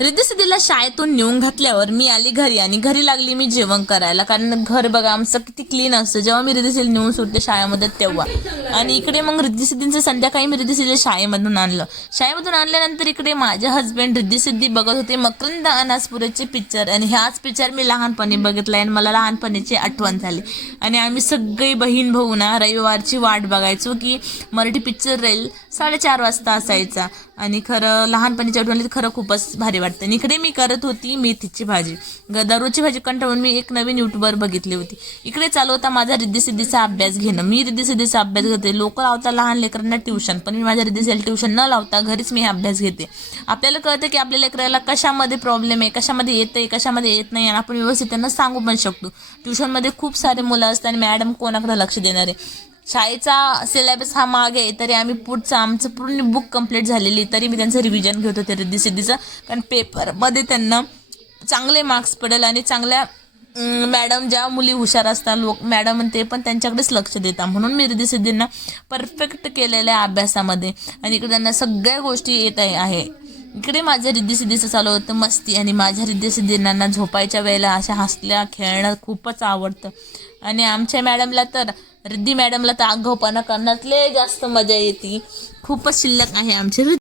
रिद्धी-सिद्धीला शाळेतून नेऊन घातल्यावर मी आली घरी आणि घरी लागली मी जेवण करायला, कारण घर बघा आमचं किती क्लीन असतं जेव्हा मी रिद्धी-सिद्धीला नेऊन सोडते शाळेमध्ये तेव्हा. आणि इकडे मग रिद्धी-सिद्धींचं संध्याकाळी मी रिद्धी-सिद्धीला शाळेमधून आणलं. शाळेमधून आणल्यानंतर इकडे माझे हस्बंड रिद्धी-सिद्धी बघत होते मकरंद अनासपुरेचे पिक्चर, आणि ह्याच पिक्चर मी लहानपणी बघितलाय आणि मला लहानपणीची आठवण झाली. आणि आम्ही सगळी बहीण भाऊ ना रविवारची वाट बघायचो की मराठी पिक्चर राहील 4:30 वाजता असायचा. आणि खरं लहानपणीच्या आठवणीत खरं खूपच भारी वाटतं. आणि इकडे मी करत होती मेथीची भाजी. दररोजची भाजी कंटाळून मी एक नवीन यूट्यूबर बघितली होती. इकडे चालू होता माझा रिद्धी-सिद्धीचा अभ्यास घेणं. मी रिद्धी-सिद्धीचा अभ्यास घेते. लोक लावता लहान लेकरांना ट्युशन, पण मी माझ्या रिद्धी-सिद्धीला ट्युशन न लावता घरीच मी अभ्यास घेते. आपल्याला कळतं की आपल्या लेकराला कशामध्ये प्रॉब्लेम आहे, कशामध्ये येतं आहे, कशामध्ये येत नाही, आणि आपण व्यवस्थित त्यांना सांगू पण शकतो. ट्युशनमध्ये खूप सारे मुलं असतात आणि मॅडम कोणाकडे लक्ष देणार आहे. शाळेचा सिलेबस हा मागे आहे तरी आम्ही आमचं पूर्ण बुक कंप्लीट झालेली, तरी मी त्यांचं रिव्हिजन घेत होते रिद्धी-सिद्धीचं, कारण पेपरमध्ये त्यांना चांगले मार्क्स पडेल. आणि चांगल्या मॅडम ज्या मुली हुशार असतात मॅडम ते पण त्यांच्याकडेच लक्ष देतात, म्हणून मी रिद्धी-सिद्धींना परफेक्ट केलेल्या आहे अभ्यासामध्ये. आणि इकडे त्यांना सगळ्या गोष्टी येत आहे. इकडे माझ्या रिद्धी-सिद्धीचं चालू होतं मस्ती, आणि माझ्या रिद्धी-सिद्धींना झोपायच्या वेळेला अशा हसल्या खेळणं खूपच आवडतं. आणि आमच्या मॅडमला तर रिद्धी मॅडमला तर आगाऊपणा करण्यात लय जास्त मजा येते. खूपच शिल्लक आहे आमची